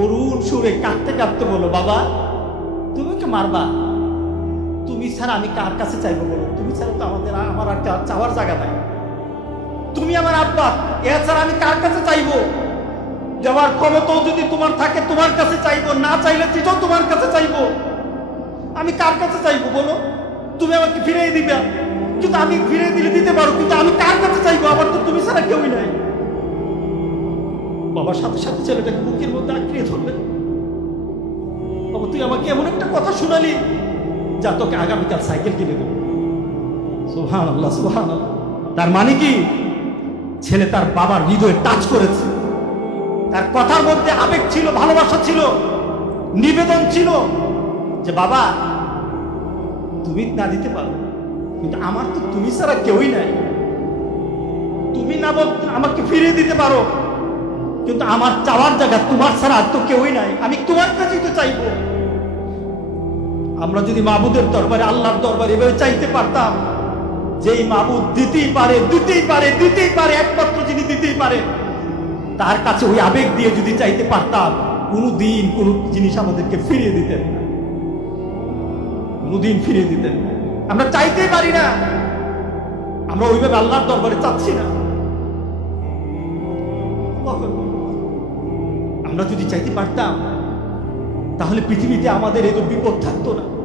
করুণ সুরে কাঁদতে কাঁদতে বলো বাবা তুমি কি মারবা তুমি ছাড়া আমি কার কাছে চাইবো বলো তুমি ছাড়া তো আমাদের আমার আর চাওয়ার জায়গা নাই তুমি আমার আব্বা এছাড়া আমি কার কাছে চাইবো যাওয়ার ক্ষমতাও যদি তোমার থাকে তোমার কাছে চাইবো না চাইলে সেটাও তোমার কাছে চাইবো আমি কার কাছে চাইবো বলো তুমি আমাকে ফিরিয়ে দিবে কিন্তু আমি ফিরিয়ে দিলে দিতে পারো কিন্তু আমি কার কাছে চাইবো আবার তো তুমি ছাড়া কেউই নাই বাবা সাথে সাথে ছেলেটাকে বুকের মধ্যে আঁকড়িয়ে ধরবে বাবা তুই আমাকে এমন একটা কথা শোনালি যা তোকে আগামীকাল সাইকেল কিনে দেবো সোহান আল্লাহ সোহান তার মানে কি ছেলে তার বাবার হৃদয়ে টাচ করেছে তার কথার মধ্যে আবেগ ছিল ভালোবাসা ছিল নিবেদন ছিল যে বাবা তুমি না দিতে পারো কিন্তু আমার তো তুমি ছাড়া কেউই নাই তুমি না বল আমাকে ফিরিয়ে দিতে পারো কিন্তু আমার চাওয়ার জায়গা তোমার ছাড়া আর তো কেউই নাই আমি তোমার কাছেই তো চাইব আমরা যদি মাবুদের দরবারে আল্লাহর দরবারে এভাবে চাইতে পারতাম যেই মাবুদ দিতেই পারে দিতেই পারে দিতেই পারে একমাত্র যিনি দিতেই পারে তার কাছে ওই আবেগ দিয়ে যদি চাইতে পারতাম কোনো দিন কোনো জিনিস আমাদেরকে ফিরিয়ে দিতেন কোনোদিন ফিরিয়ে দিতেন আমরা চাইতেই পারি না আমরা ওইভাবে আল্লাহর দরবারে চাচ্ছি না আমরা যদি চাইতে পারতাম তাহলে পৃথিবীতে আমাদের এত বিপদ থাকতো না